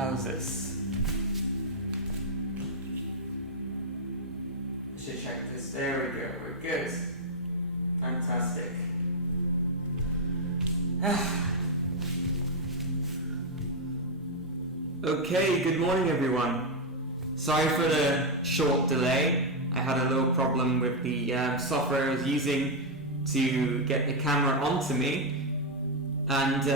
How's this? I should check this. There we go. We're good. Fantastic. Okay, good morning everyone. Sorry for the short delay. I had a little problem with the software I was using to get the camera onto me, and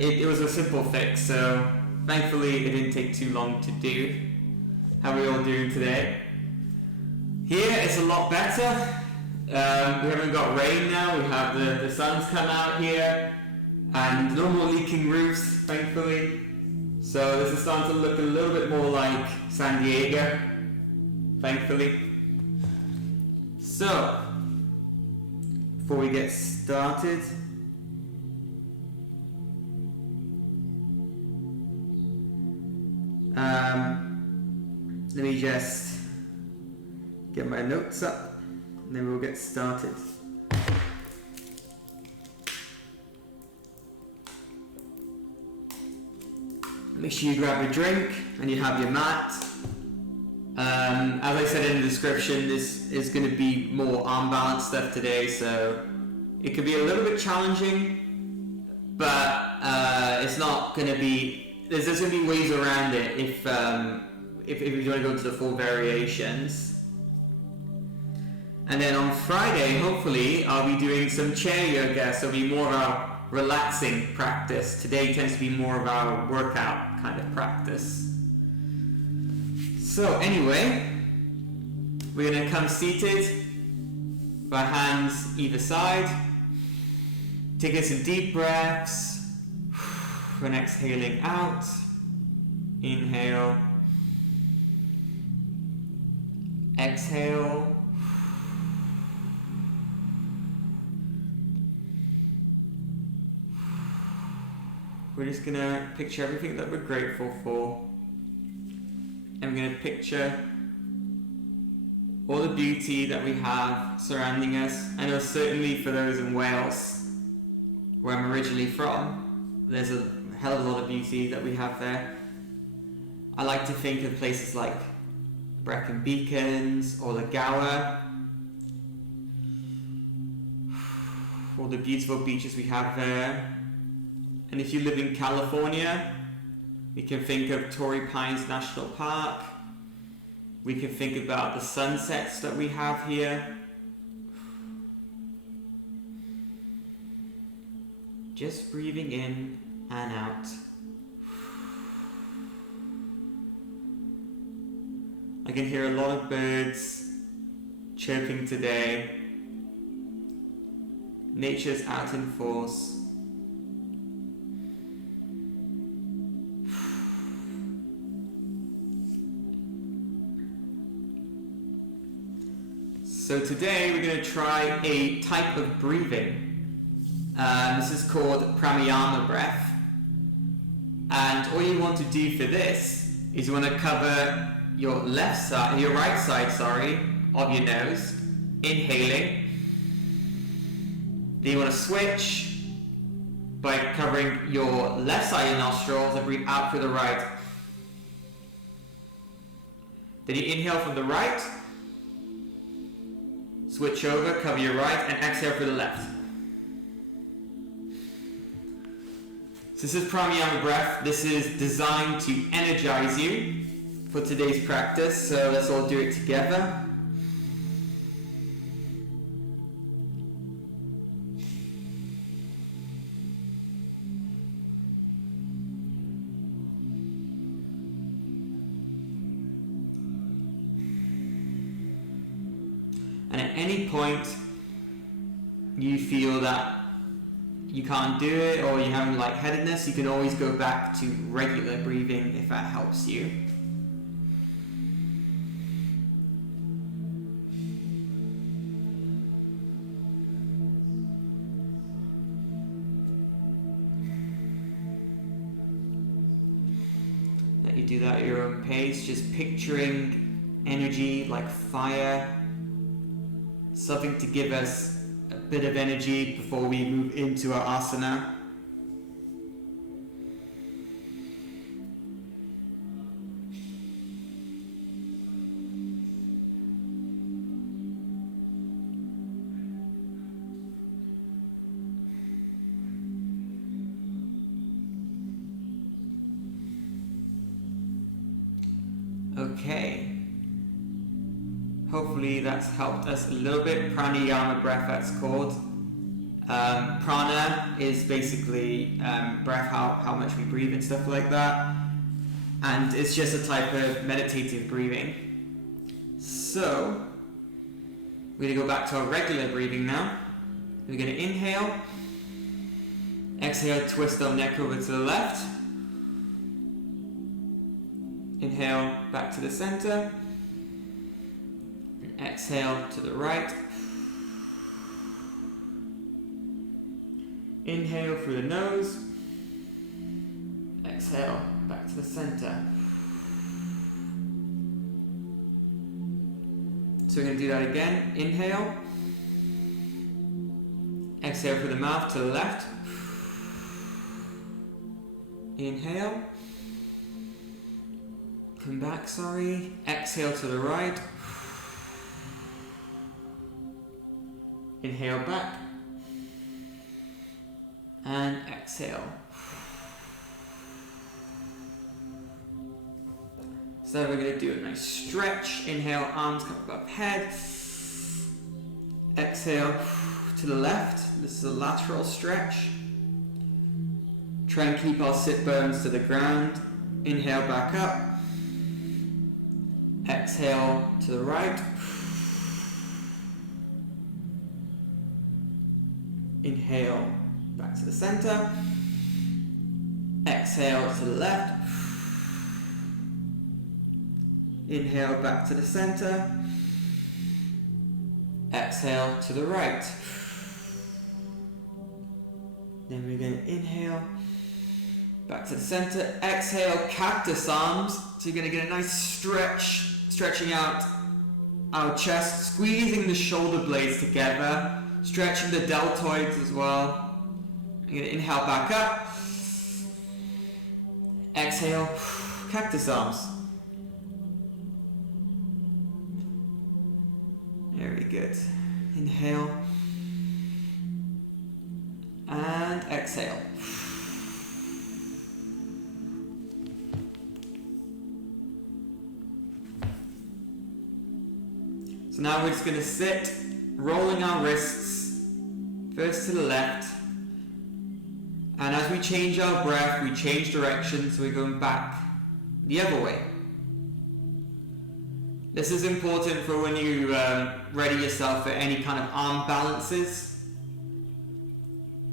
it was a simple fix, so thankfully it didn't take too long to do. How are we all doing today? Here it's a lot better. We haven't got rain now, we have the sun's come out here, and no more leaking roofs, thankfully. So this is starting to look a little bit more like San Diego, thankfully. So, before we get started, let me just get my notes up and then we'll get started. Make sure you grab a drink and you have your mat. As I said in the description, this is going to be more arm balance stuff today, so it could be a little bit challenging, but it's not going to be. There's going to be ways around it if you want to go into the full variations. And then on Friday, hopefully, I'll be doing some chair yoga, so it'll be more of our relaxing practice. Today tends to be more of our workout kind of practice. So anyway, we're going to come seated, with our hands either side, taking some deep breaths, and exhaling out, inhale, exhale, we're just going to picture everything that we're grateful for. And we're going to picture all the beauty that we have surrounding us. I know certainly for those in Wales, where I'm originally from, there's a hell of a lot of beauty that we have there. I like to think of places like Brecon Beacons or the Gower, all the beautiful beaches we have there. And if you live in California, we can think of Torrey Pines National Park. We can think about the sunsets that we have here. Just breathing in and out. I can hear a lot of birds chirping today. Nature's out in force. So today we're going to try a type of breathing. This is called pranayama breath. And all you want to do for this is you want to cover your right side, of your nose, inhaling. Then you want to switch by covering your left side of your nostrils and breathe out through the right. Then you inhale from the right. Switch over, cover your right, and exhale for the left. So this is pranayama breath. This is designed to energize you for today's practice. So let's all do it together. And at any point you feel that you can't do it or you're having lightheadedness, you can always go back to regular breathing if that helps you. Let you do that at your own pace, just picturing energy like fire. Something to give us a bit of energy before we move into our asana. Okay. Hopefully that's helped us a little bit. Pranayama breath, that's called. Prana is basically breath, how much we breathe and stuff like that. And it's just a type of meditative breathing. So, we're going to go back to our regular breathing now. We're going to inhale. Exhale, twist our neck over to the left. Inhale, back to the center. And exhale to the right. Inhale through the nose. Exhale, back to the center. So we're going to do that again. Inhale. Exhale through the mouth to the left. Inhale. Come back, sorry. Exhale to the right. Inhale back. And exhale. So we're going to do a nice stretch. Inhale, arms come above head. Exhale to the left. This is a lateral stretch. Try and keep our sit bones to the ground. Inhale back up. Exhale to the right. Inhale back to the center. Exhale to the left. Inhale back to the center. Exhale to the right. Then we're going to inhale back to the center. Exhale, cactus arms. So you're going to get a nice stretch, stretching out our chest, squeezing the shoulder blades together, stretching the deltoids as well. You're going to inhale back up. Exhale, cactus arms. Very good. Inhale. And exhale. So now we're just going to sit, rolling our wrists first to the left. And as we change our breath, we change direction, so we're going back the other way. This is important for when you ready yourself for any kind of arm balances,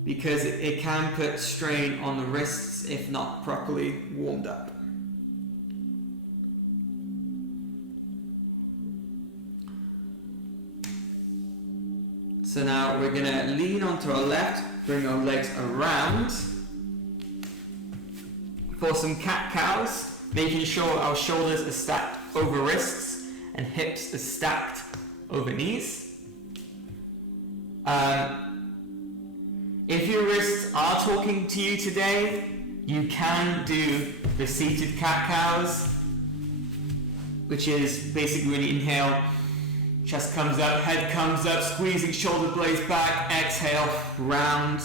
because it can put strain on the wrists if not properly warmed up. So now we're going to lean onto our left, bring our legs around for some cat-cows, making sure our shoulders are stacked over wrists and hips are stacked over knees. If your wrists are talking to you today, you can do the seated cat-cows, which is basically when you inhale, chest comes up, head comes up, squeezing shoulder blades back, exhale, round,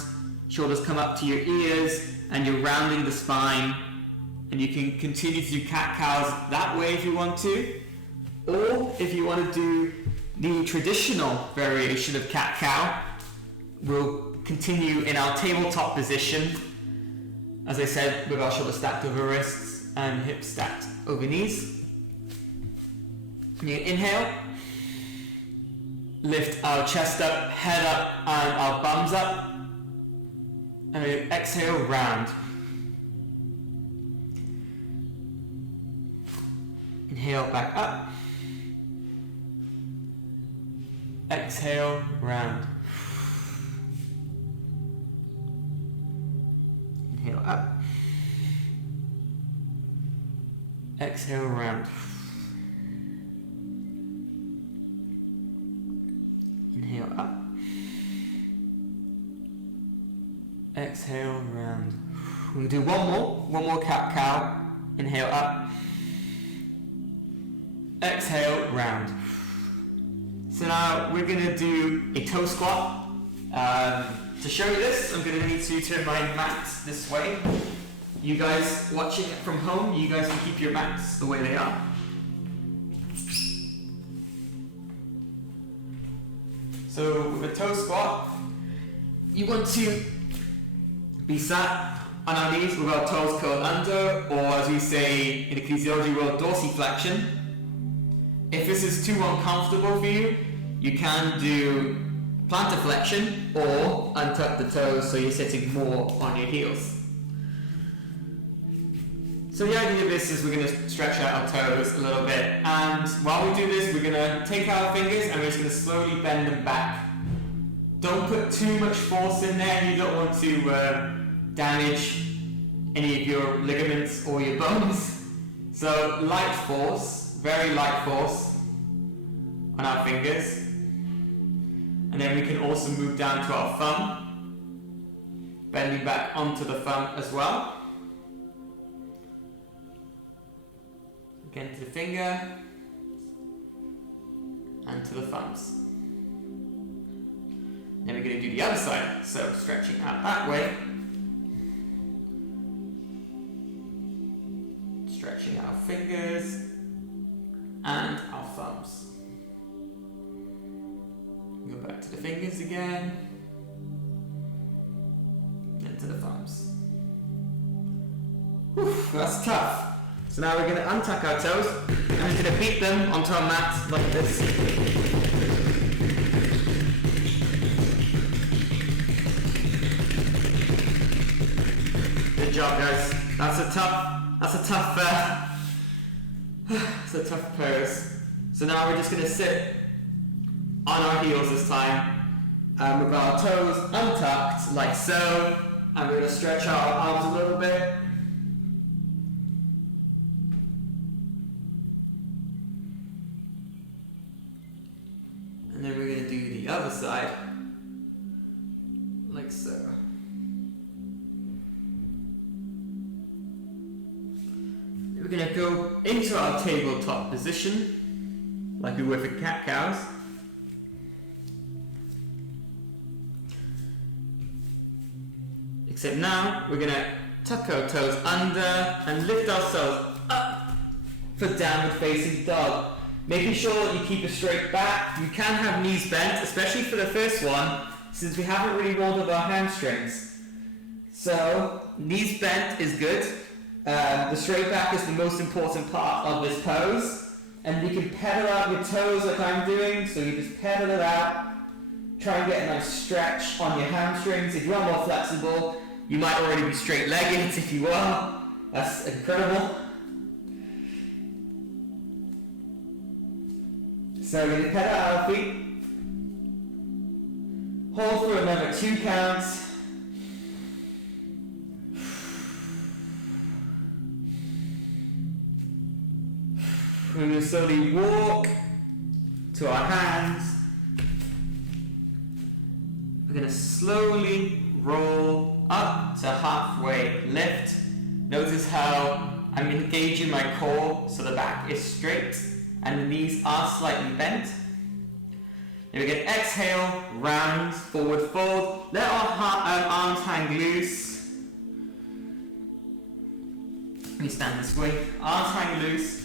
shoulders come up to your ears, and you're rounding the spine. And you can continue to do cat-cows that way if you want to. Or if you want to do the traditional variation of cat-cow, we'll continue in our tabletop position, as I said, with our shoulders stacked over wrists and hips stacked over knees. You inhale, lift our chest up, head up, and our bums up, and we exhale, round. Inhale, back up. Exhale, round. Inhale, up. Exhale, round. Inhale, up. Exhale, round. We'll do one more cat-cow. Inhale, up. Exhale, round. So now we're going to do a toe squat. To show you this, I'm going to need to turn my mats this way. You guys watching it from home, you guys can keep your mats the way they are. So with a toe squat, you want to be sat on our knees with our toes curled under, or as we say in the kinesiology world, dorsiflexion. If this is too uncomfortable for you, you can do plantar flexion or untuck the toes so you're sitting more on your heels. So the idea of this is we're going to stretch out our toes a little bit, and while we do this we're going to take our fingers and we're just going to slowly bend them back. Don't put too much force in there, you don't want to damage any of your ligaments or your bones. So light force, very light force on our fingers. And then we can also move down to our thumb, bending back onto the thumb as well. Again to the finger and to the thumbs. Then we're going to do the other side, so stretching out that way. Stretching our fingers and our thumbs. Go back to the fingers again, then to the thumbs. Whew, that's tough. So now we're going to untuck our toes and we're going to beat them onto our mat like this. Good job, guys. That's a tough pose. So now we're just going to sit on our heels this time, with our toes untucked like so, and we're going to stretch out our arms a little bit. And then we're going to do the other side like so. We're going to go into our tabletop position like we would for cat-cows. Except now we're going to tuck our toes under and lift ourselves up for downward facing dog. Making sure that you keep a straight back. You can have knees bent, especially for the first one, since we haven't really warmed up our hamstrings. So knees bent is good. The straight back is the most important part of this pose. And you can pedal out your toes like I'm doing, so you just pedal it out. Try and get a nice stretch on your hamstrings. If you are more flexible, you might already be straight-legged. If you are, that's incredible. So we're going to pedal out our feet. Hold for another 2 counts. We're going to slowly walk to our hands. We're going to slowly roll up to halfway lift. Notice how I'm engaging my core so the back is straight and the knees are slightly bent. Then we're going to exhale, round, forward fold. Let our arms hang loose. Let me stand this way. Arms hang loose.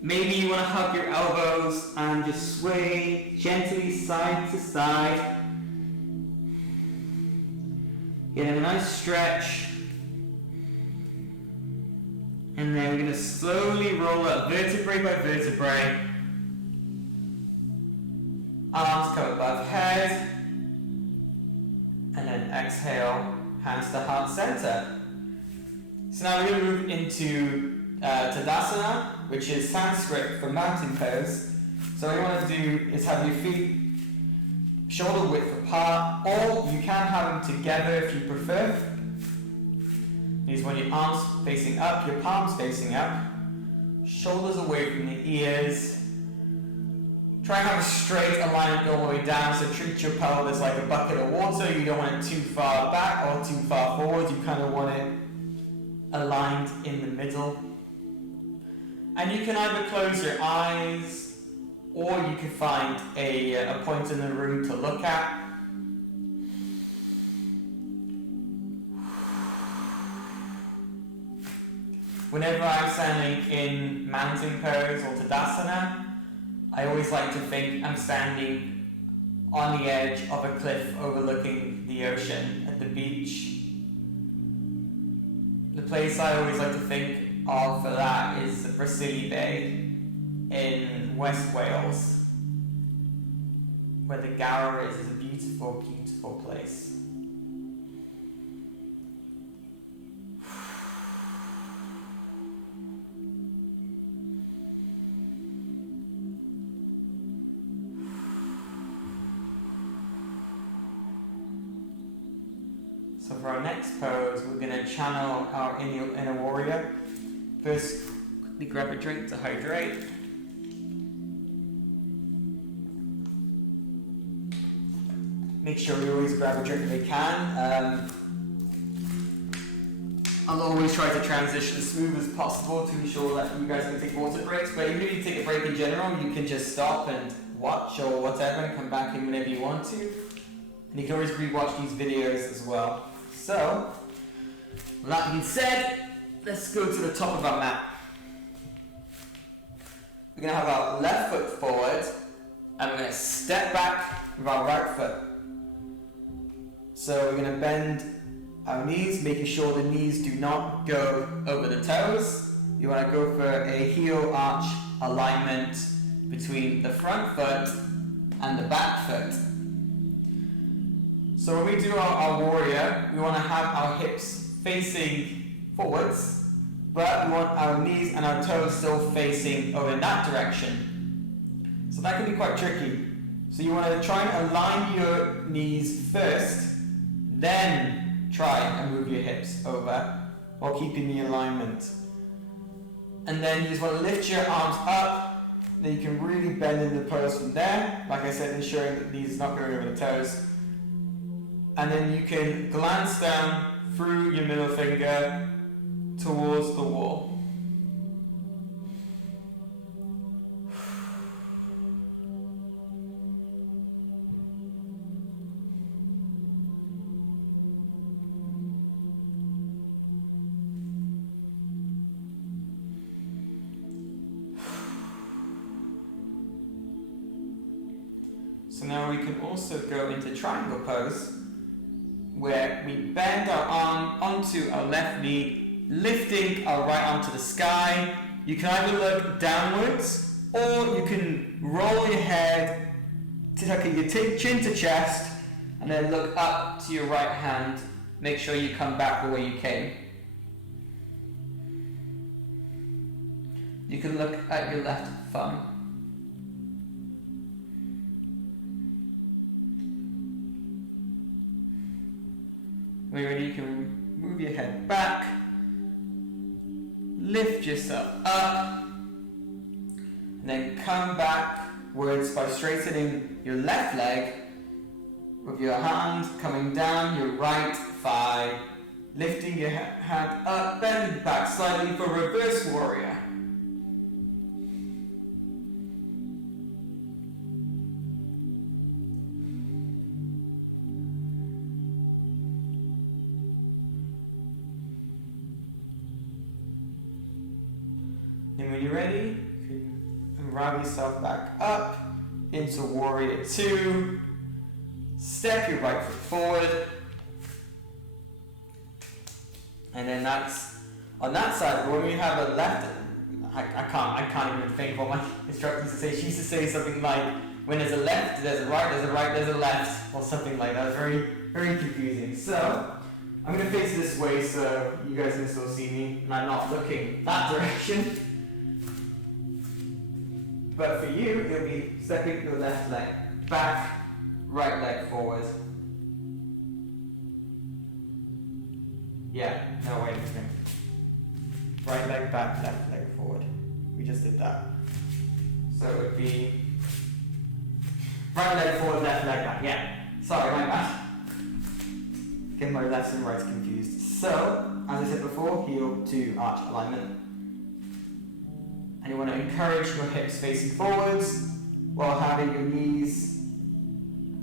Maybe you want to hug your elbows and just sway gently side to side. Getting a nice stretch. And then we're going to slowly roll up vertebrae by vertebrae. Arms come above head. And then exhale, hands to heart center. So now we're going to move into Tadasana, which is Sanskrit for mountain pose. So what you want to do is have your feet shoulder width apart, or you can have them together if you prefer. Is when your arms facing up, your palms facing up, shoulders away from the ears. Try and have a straight alignment all the way down, so treat your pelvis like a bucket of water. You don't want it too far back or too far forward, you kind of want it aligned in the middle. And you can either close your eyes, or you can find a point in the room to look at. Whenever I'm standing in mountain pose or Tadasana, I always like to think I'm standing on the edge of a cliff overlooking the ocean at the beach. The place I always like to think of for that is Bracili Bay in West Wales, where the Gower is a beautiful, beautiful place. So for our next pose, we're going to channel our inner warrior. First, quickly grab a drink to hydrate. Make sure we always grab a drink if we can. I'll always try to transition as smooth as possible to ensure that you guys can take water breaks, but even if you take a break in general, you can just stop and watch or whatever and come back in whenever you want to. And you can always re-watch these videos as well. So, with that being said, let's go to the top of our mat. We're going to have our left foot forward, and we're going to step back with our right foot. So we're going to bend our knees, making sure the knees do not go over the toes. You want to go for a heel arch alignment between the front foot and the back foot. So when we do our warrior, we want to have our hips facing forwards, but we want our knees and our toes still facing over in that direction. So that can be quite tricky. So you want to try and align your knees first, then try and move your hips over while keeping the alignment. And then you just want to lift your arms up, then you can really bend in the pose from there. Like I said, ensuring that the knees are not going over the toes. And then you can glance down through your middle finger towards the wall. So now we can also go into triangle pose, where we bend our arm onto our left knee, lifting our right arm to the sky. You can either look downwards, or you can roll your head to your chin to chest, and then look up to your right hand. Make sure you come back the way you came. You can look at your left thumb. When you're ready, you can move your head back, lift yourself up, and then come backwards by straightening your left leg with your hand coming down your right thigh, lifting your hand up, bending back slightly for reverse warrior. And when you're ready, you can unravel yourself back up into warrior 2. Step your right foot forward. And then that's on that side. But when we have a left, I can't even think what my instructor used to say. She used to say something like, when there's a left, there's a right, there's a right, there's a left, or something like that. It's very, very confusing. So I'm going to face this way so you guys can still see me, and I'm not looking that direction. But for you, it'll be stepping your left leg back, right leg forward. Yeah, no, wait a second. Right leg back, left leg forward. We just did that. So it would be right leg forward, left leg back. Yeah, sorry, my bad. Get my lefts and rights confused. So, as I said before, heel to arch alignment. And you want to encourage your hips facing forwards while having your knees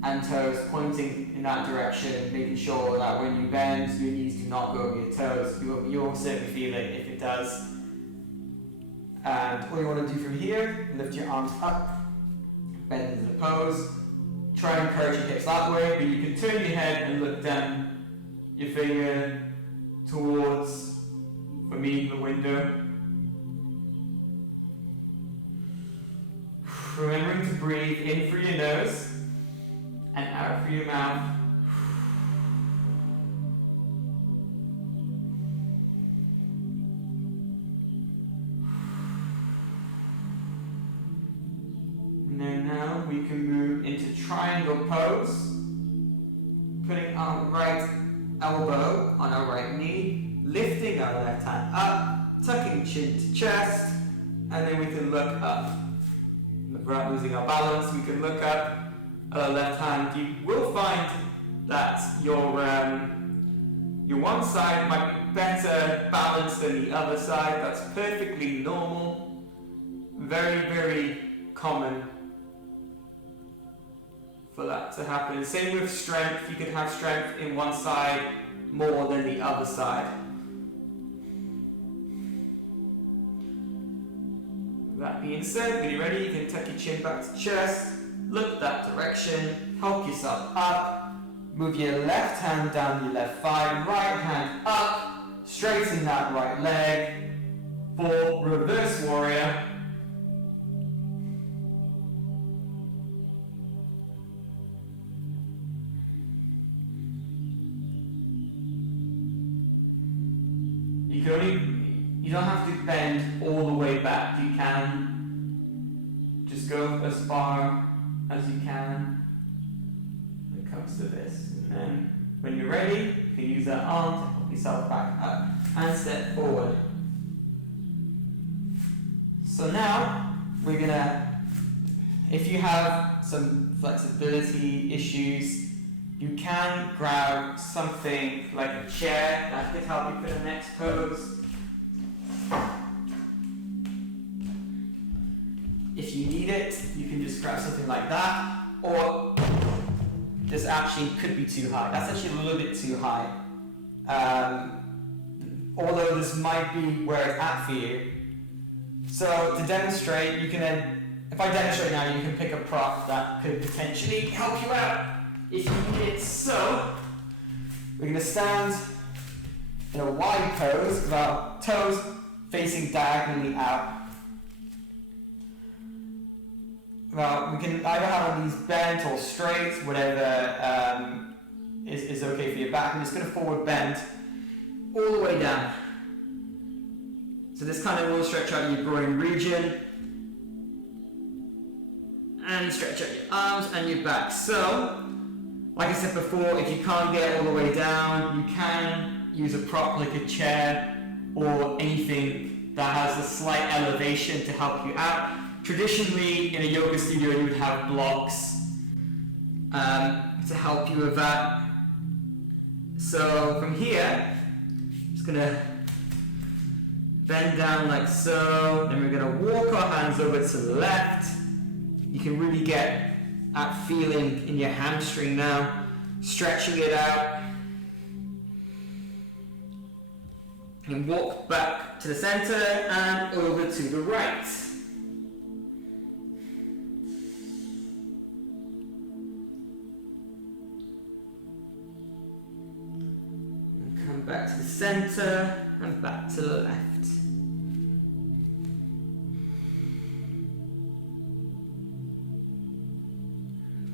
and toes pointing in that direction, making sure that when you bend, your knees do not go over your toes. You'll certainly feel it if it does. And all you want to do from here, lift your arms up, bend into the pose, try and encourage your hips that way, but you can turn your head and look down your finger towards, for me, the window. Remembering to breathe in through your nose and out through your mouth. And then now we can move into triangle pose, putting our right elbow on our right knee, lifting our left hand up, tucking chin to chest, and then we can look up. Without losing our balance, we can look up at our left hand. You will find that your one side might be better balanced than the other side. That's perfectly normal. Very, very common for that to happen. Same with strength. You can have strength in one side more than the other side. That being said, when you're ready, you can tuck your chin back to chest, look that direction, help yourself up, move your left hand down your left thigh, right hand up, straighten that right leg for reverse warrior. You don't have to bend all the way back. You can just go as far as you can when it comes to this. And then when you're ready, you can use that arm to help yourself back up and step forward. So now we're gonna, if you have some flexibility issues, you can grab something like a chair that could help you for the next pose. If you need it, you can just grab something like that, or this actually could be too high. That's actually a little bit too high. Although this might be where it's at for you. So to demonstrate, you can then, if I demonstrate now, you can pick a prop that could potentially help you out if you need it. So we're going to stand in a wide pose with our toes facing diagonally out. Well, we can either have these bent or straight, whatever is okay for your back. I'm just going to forward bend all the way down. So this kind of will stretch out your groin region and stretch out your arms and your back. So, like I said before, if you can't get all the way down, you can use a prop like a chair or anything that has a slight elevation to help you out. Traditionally, in a yoga studio, you would have blocks to help you with that. So from here, I'm just gonna bend down like so, then we're gonna walk our hands over to the left. You can really get that feeling in your hamstring now, stretching it out. And walk back to the center and over to the right. Back to the center and back to the left.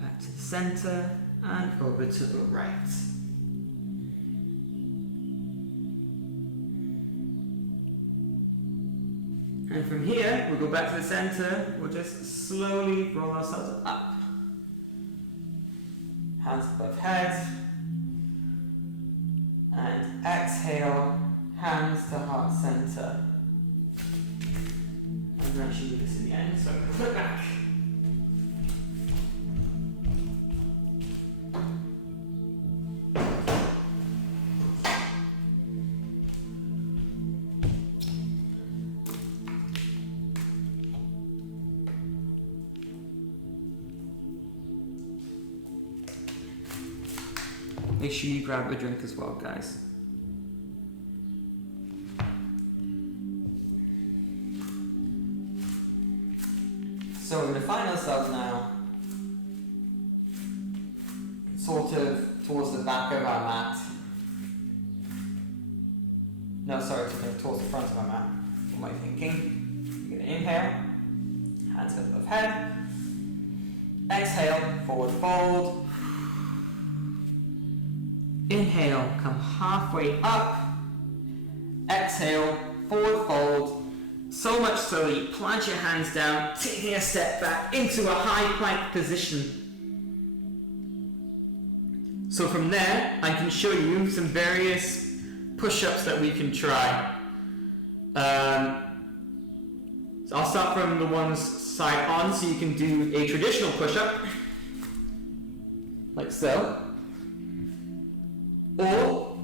Back to the center and over to the right. And from here, we'll go back to the center. We'll just slowly roll ourselves up. Hands above head. And exhale, hands to heart center. I'm actually do this in the end, so I'm going to flip back. Make sure you grab a drink as well, guys. So we're going to find ourselves now towards the back of our mat. No, sorry, towards the front of our mat. What am I thinking? You're going to inhale, hands above head. Exhale, forward fold. Inhale, come halfway up. Exhale, forward fold. So much so that you plant your hands down, taking a step back into a high plank position. So from there, I can show you some various push-ups that we can try. So I'll start from the ones side on, so you can do a traditional push-up, like so. Or,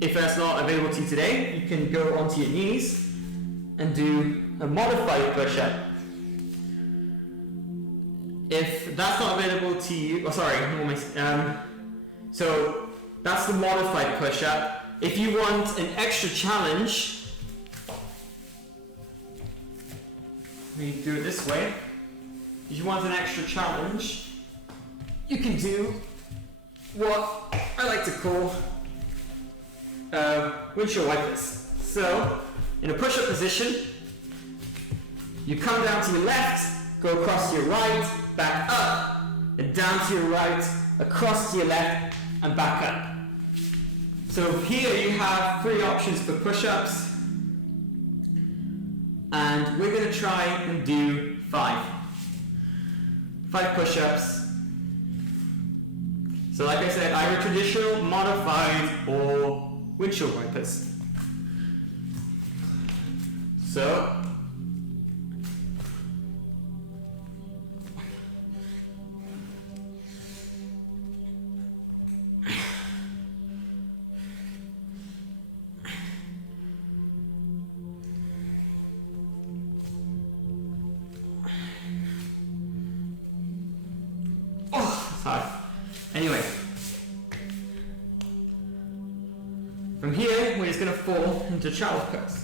if that's not available to you today, you can go onto your knees and do a modified push-up. If that's not available to you, so that's the modified push-up. If you want an extra challenge, we do it this way. If you want an extra challenge, you can do what I like to call windshield wipers. So, in a push-up position, you come down to your left, go across to your right, back up, and down to your right, across to your left, and back up. So here you have 3 options for push-ups, and we're going to try and do 5 push-ups. So like I said, either traditional, modified, or windshield wipers. So anyway, from here we're just going to fall into child's pose.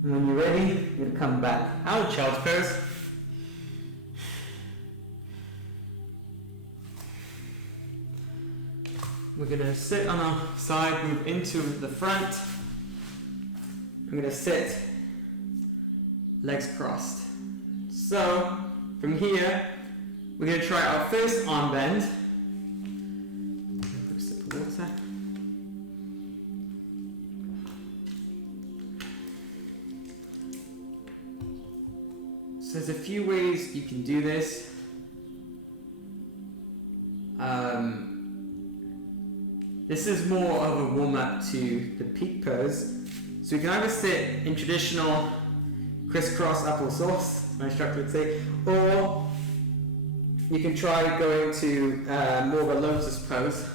And when you're ready, you're going to come back out of child's pose. We're going to sit on our side, move into the front. I'm going to sit, legs crossed. So, from here, we're going to try our first arm bend. Put a sip of water. So there's a few ways you can do this. This is more of a warm-up to the peak pose. So you can either sit in traditional crisscross applesauce, my instructor would say, or you can try going to more of a lotus pose.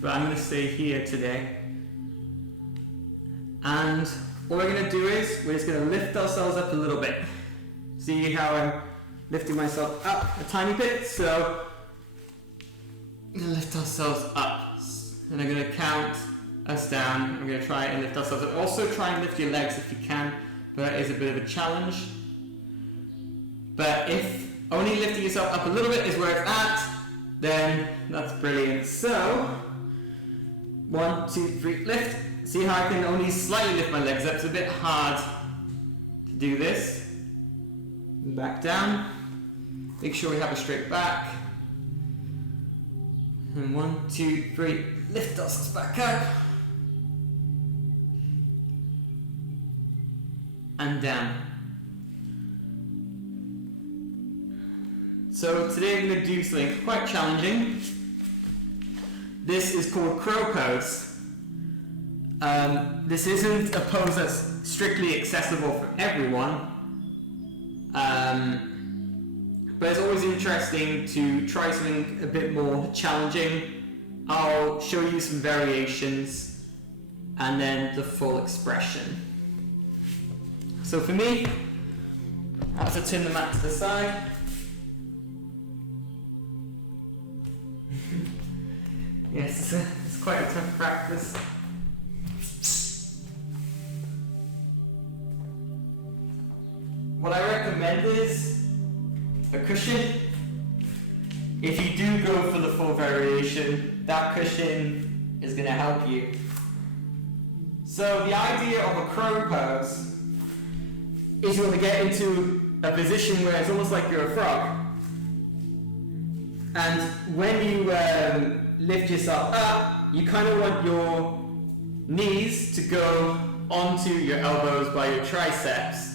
But I'm going to stay here today. And what we're going to do is, we're just going to lift ourselves up a little bit. See how I'm lifting myself up a tiny bit? So, I'm going to lift ourselves up. And I'm going to count us down. I'm going to try and lift ourselves up. Also try and lift your legs if you can, but that is a bit of a challenge. But if only lifting yourself up a little bit is where it's at, then that's brilliant. So, 1, 2, 3, lift. See how I can only slightly lift my legs up? It's a bit hard to do this. Back down. Make sure we have a straight back. And 1, 2, 3, lift ourselves back up. And down. So today I'm going to do something quite challenging. This is called crow pose. This isn't a pose that's strictly accessible for everyone. But it's always interesting to try something a bit more challenging. I'll show you some variations and then the full expression. So for me, I have to turn the mat to the side. Yes, it's quite a tough practice. What I recommend is a cushion. If you do go for the full variation, that cushion is going to help you. So the idea of a crow pose is you want to get into a position where it's almost like you're a frog. And when you lift yourself up, you kind of want your knees to go onto your elbows by your triceps.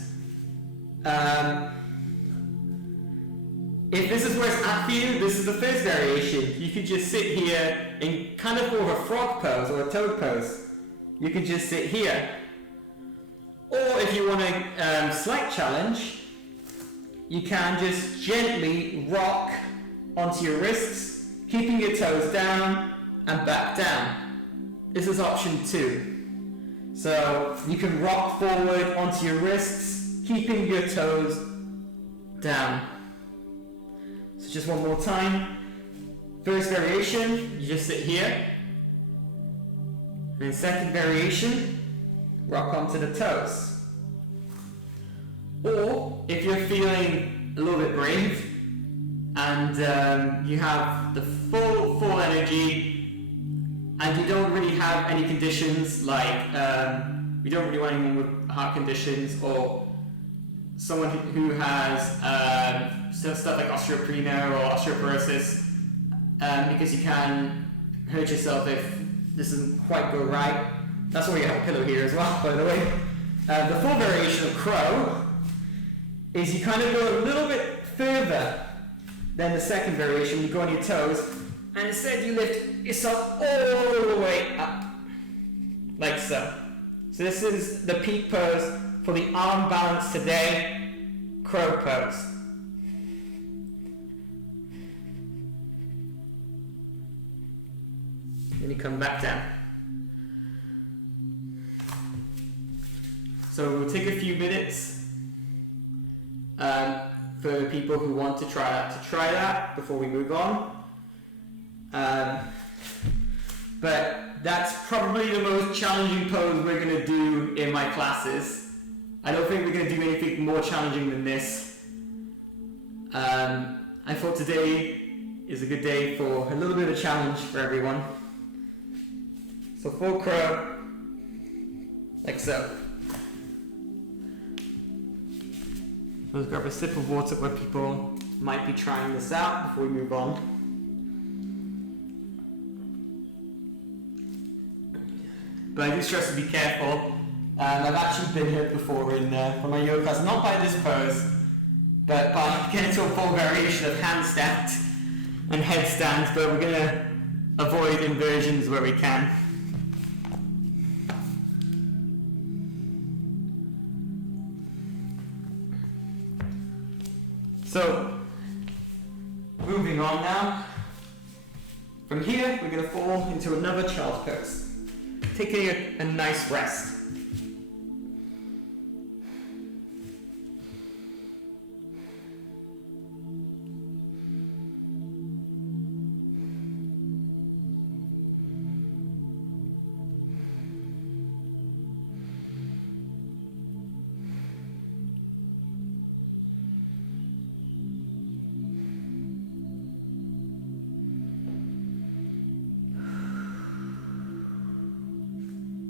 If this is where it's at for you, this is the first variation. You could just sit here in kind of more of a frog pose or a toad pose. You could just sit here. Or if you want a slight challenge, you can just gently rock onto your wrists, keeping your toes down and back down. This is option 2. So you can rock forward onto your wrists, keeping your toes down. So just one more time. First variation, you just sit here. And then second variation, rock onto the toes. Or if you're feeling a little bit brave and you have the full energy and you don't really have any conditions like you don't really want anyone with heart conditions or someone who has stuff like osteopenia or osteoporosis, because you can hurt yourself if this doesn't quite go right. That's why you have a pillow here as well, by the way. The full variation of crow is you kind of go a little bit further than the second variation when you go on your toes, and instead you lift yourself all the way up, like so. So this is the peak pose for the arm balance today, crow pose. Then you come back down. So we'll take a few minutes for people who want to try that before we move on. But that's probably the most challenging pose we're going to do in my classes. I don't think we're going to do anything more challenging than this. I thought today is a good day for a little bit of challenge for everyone. So full crow, like so. Let's grab a sip of water where people might be trying this out before we move on. But I do stress to be careful. I've actually been hurt before in from my yoga class, not by this pose, but by getting to a full variation of handstand and headstand, but we're going to avoid inversions where we can. So, moving on now. From here, we're going to fall into another child's pose, taking a nice rest.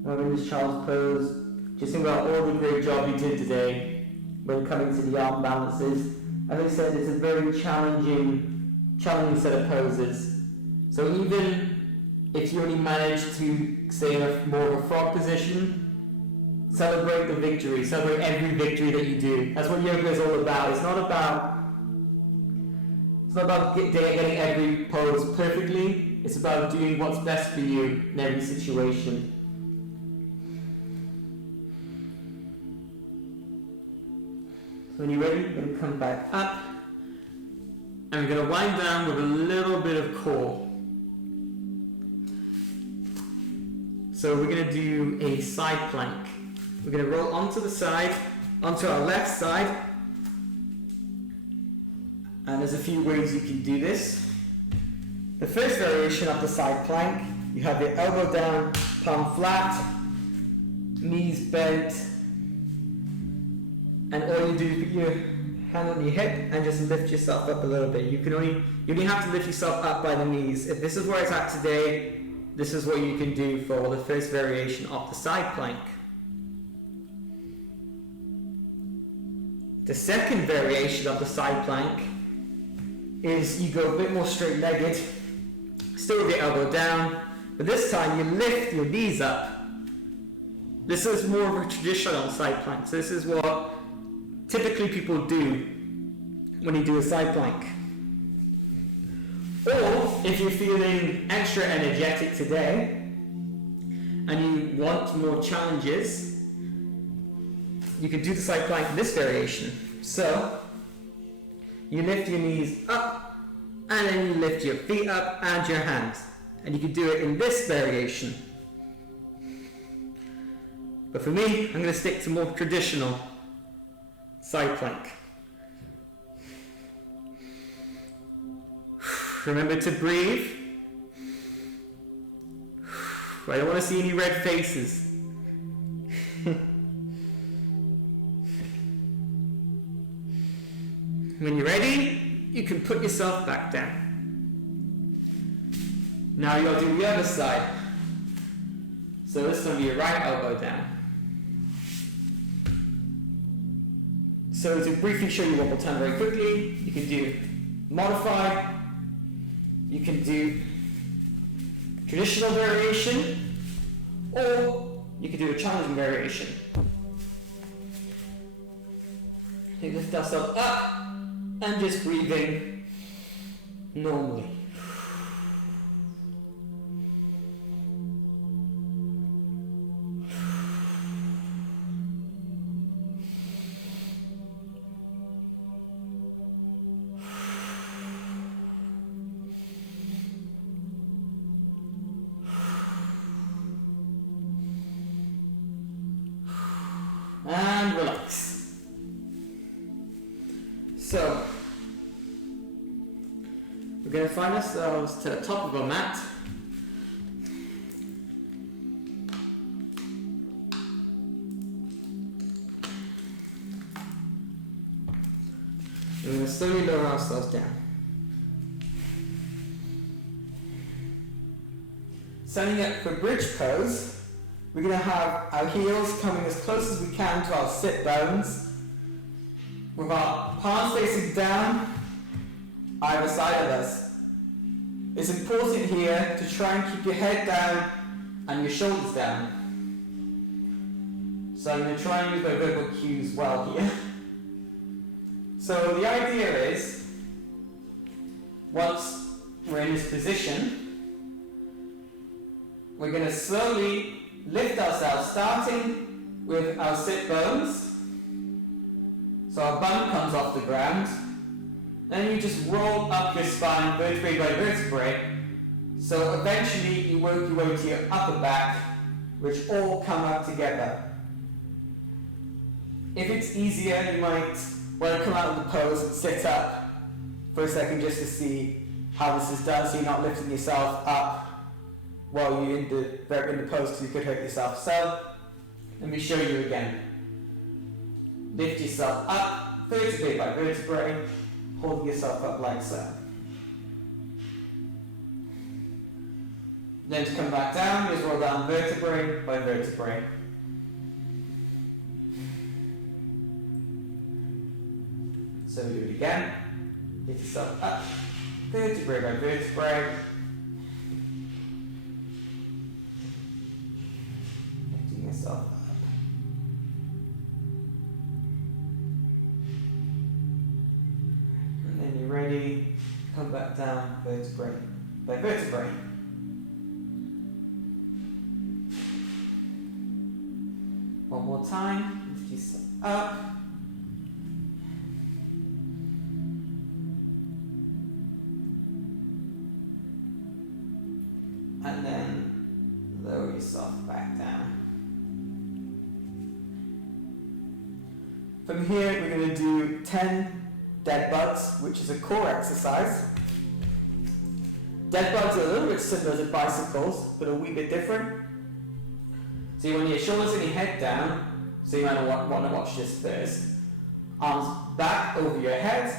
In this child's pose, just think about all the great job you did today when coming to the arm balances. As I said, it's a very challenging set of poses. So even if you only manage to stay in a more of a frog position, celebrate the victory, celebrate every victory that you do. That's what yoga is all about. It's not about getting every pose perfectly. It's about doing what's best for you in every situation. When you're ready, we're going to come back up and we're going to wind down with a little bit of core. So we're going to do a side plank. We're going to roll onto the side, onto our left side. And there's a few ways you can do this. The first variation of the side plank, you have your elbow down, palm flat, knees bent, and all you do is put your hand on your hip and just lift yourself up a little bit. You only have to lift yourself up by the knees. If this is where it's at today, this is what you can do for the first variation of the side plank. The second variation of the side plank is you go a bit more straight-legged, still with your elbow down, but this time you lift your knees up. This is more of a traditional side plank. So this is what typically people do when you do a side plank. Or if you're feeling extra energetic today and you want more challenges, you can do the side plank in this variation. So you lift your knees up and then you lift your feet up and your hands. And you can do it in this variation. But for me, I'm going to stick to more traditional side plank. Remember to breathe. I don't want to see any red faces. When you're ready, you can put yourself back down. Now you'll do the other side. So this will be your right elbow down. So to briefly show you one more time very quickly, you can do modified, you can do traditional variation, or you can do a challenging variation. You lift ourselves up and just breathing normally. And relax. So, we're going to find ourselves to the top of our mat. We're going to slowly lower ourselves down. Setting up for bridge pose. We're going to have our heels coming as close as we can to our sit bones, with our palms facing down either side of us. It's important here to try and keep your head down and your shoulders down. So I'm going to try and use my verbal cues well here. So the idea is, once we're in this position, we're going to slowly lift ourselves, starting with our sit bones. So our bum comes off the ground. Then you just roll up your spine vertebrae by vertebrae. So eventually you work your way to your upper back, which all come up together. If it's easier, you might want to come out of the pose and sit up for a second just to see how this is done, so you're not lifting yourself up while you're in the pose, because you could hurt yourself. So, let me show you again. Lift yourself up, vertebrae by vertebrae, hold yourself up like so. Then to come back down, just roll down vertebrae by vertebrae. So do it again. Lift yourself up, vertebrae by vertebrae. Yourself up. And then you're ready, come back down vertebrae by vertebrae. One more time, lift yourself up. And then lower yourself back. From here, we're going to do 10 dead bugs, which is a core exercise. Dead bugs are a little bit similar to bicycles, but a wee bit different. So you want your shoulders and your head down, so you might want to watch this first. Arms back over your head,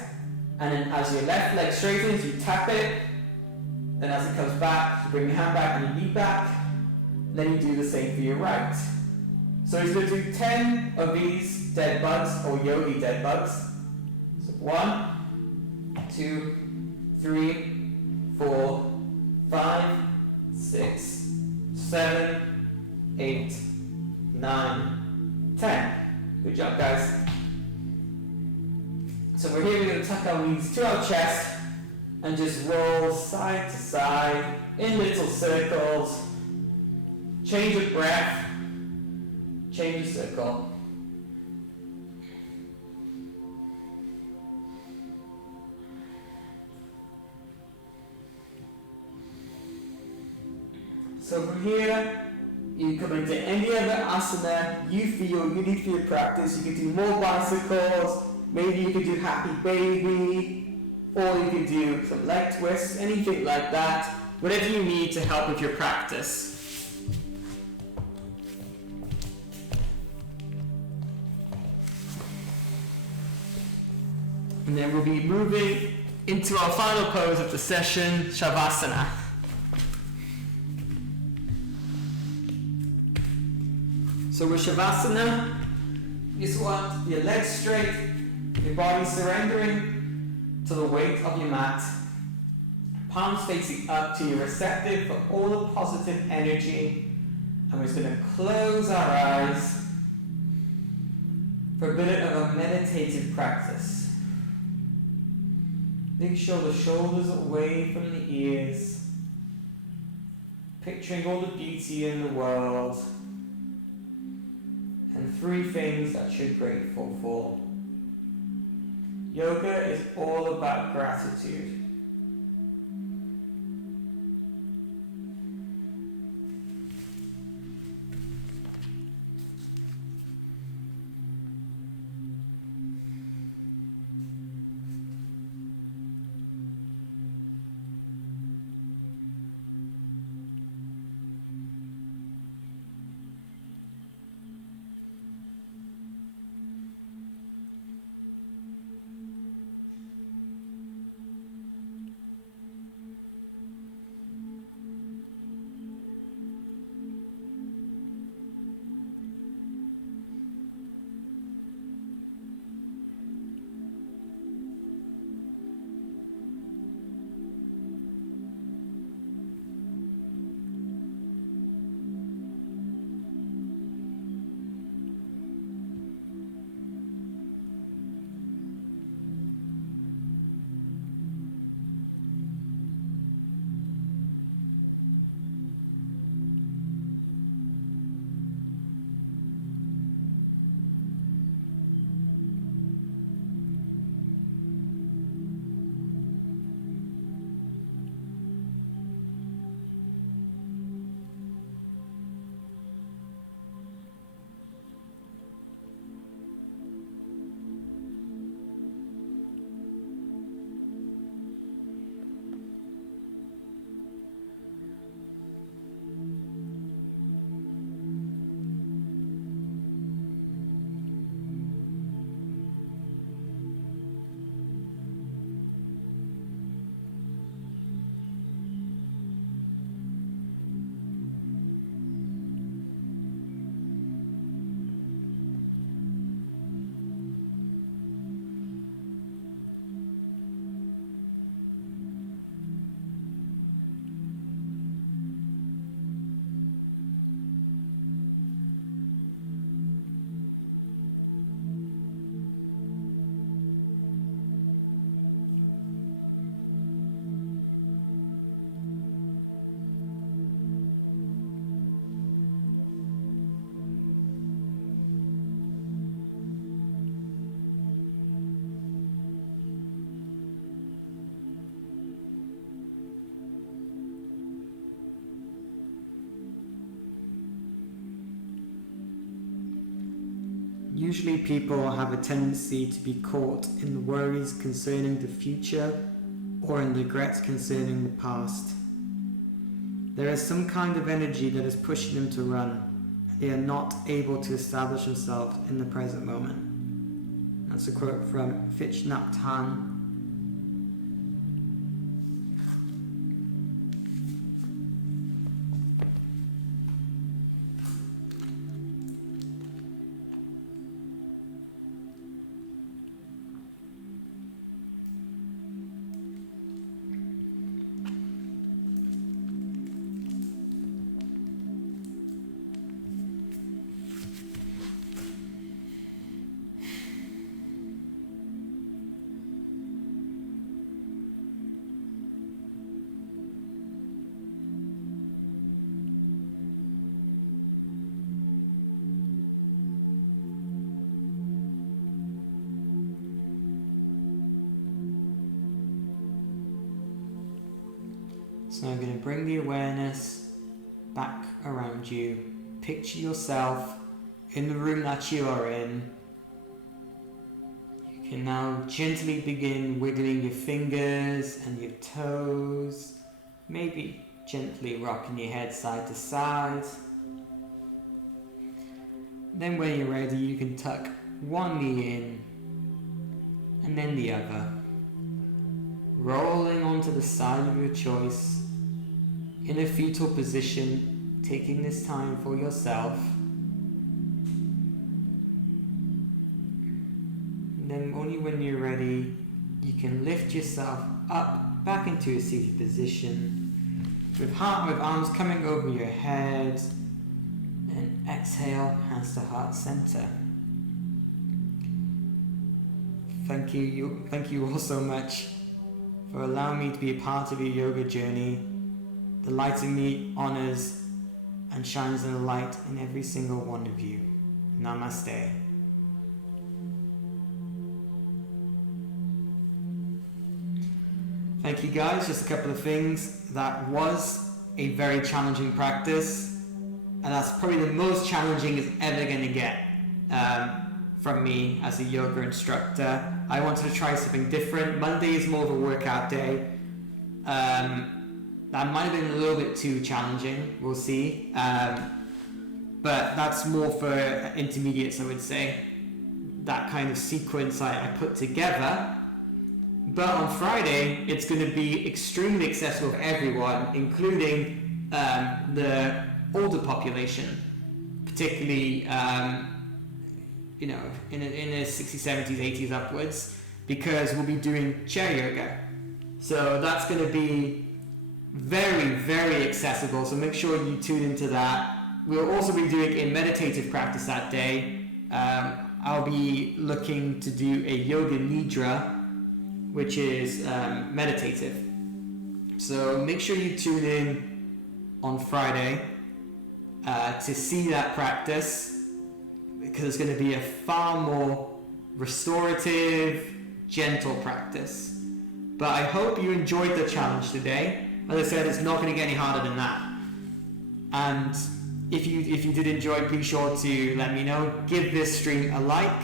and then as your left leg straightens, you tap it. Then as it comes back, you bring your hand back and your knee back. Then you do the same for your right. So he's going to do 10 of these dead bugs, or yogi dead bugs. So 1, 2, 3, 4, 5, 6, 7, 8, 9, 10. Good job, guys. So we're here, we're going to tuck our knees to our chest and just roll side to side in little circles. Change of breath, change of circle. So from here, you come into any other asana you feel you need for your practice. You can do more bicycles, maybe you could do happy baby, or you could do some leg twists, anything like that. Whatever you need to help with your practice. And then we'll be moving into our final pose of the session, Shavasana. So with Shavasana, you just want your legs straight, your body surrendering to the weight of your mat, palms facing up to your receptive for all the positive energy. And we're just going to close our eyes for a bit of a meditative practice. Make sure the shoulders away from the ears, picturing all the beauty in the world, and 3 things that you're grateful for. Yoga is all about gratitude. Usually people have a tendency to be caught in the worries concerning the future or in regrets concerning the past. There is some kind of energy that is pushing them to run. They are not able to establish themselves in the present moment. That's a quote from Thich Nhat Hanh. So I'm going to bring the awareness back around you. Picture yourself in the room that you are in. You can now gently begin wiggling your fingers and your toes. Maybe gently rocking your head side to side. Then when you're ready, you can tuck one knee in and then the other. Rolling onto the side of your choice. In a fetal position, taking this time for yourself. And then only when you're ready, you can lift yourself up back into a seated position with arms coming over your head, and exhale, hands to heart center. Thank you all so much for allowing me to be a part of your yoga journey. The light in me honors and shines in the light in every single one of you. Namaste. Thank you guys. Just a couple of things. That was a very challenging practice, and that's probably the most challenging it's ever going to get from me as a yoga instructor. I wanted to try something different. Monday is more of a workout day. That might have been a little bit too challenging, we'll see. But that's more for intermediates, I would say. That kind of sequence I put together. But on Friday, it's going to be extremely accessible for everyone, including the older population, particularly in the 60s, 70s, 80s upwards, because we'll be doing chair yoga. So that's going to be very, very accessible, so make sure you tune into that. We'll also be doing a meditative practice that day. I'll be looking to do a yoga nidra, which is meditative. So make sure you tune in on Friday to see that practice, because it's going to be a far more restorative, gentle practice. But I hope you enjoyed the challenge today. As I said, it's not going to get any harder than that. And if you did enjoy, please sure to let me know. Give this stream a like.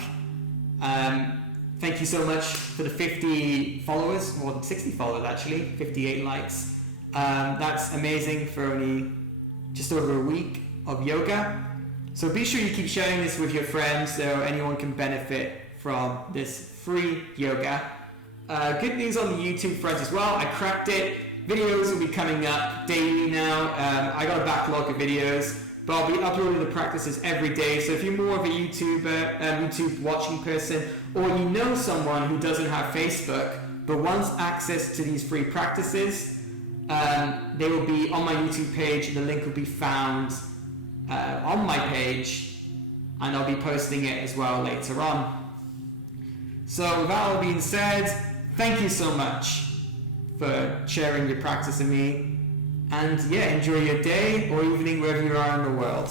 Thank you so much for the 50 followers, more than 60 followers actually, 58 likes. That's amazing for only just over a week of yoga. So be sure you keep sharing this with your friends so anyone can benefit from this free yoga. Good news on the YouTube front as well. I cracked it. Videos will be coming up daily now. I got a backlog of videos, but I'll be uploading the practices every day. So if you're more of a YouTube watching person, or you know someone who doesn't have Facebook but wants access to these free practices, they will be on my YouTube page. The link will be found on my page, and I'll be posting it as well later on. So with that all being said, thank you so much for sharing your practice with me, and enjoy your day or evening wherever you are in the world.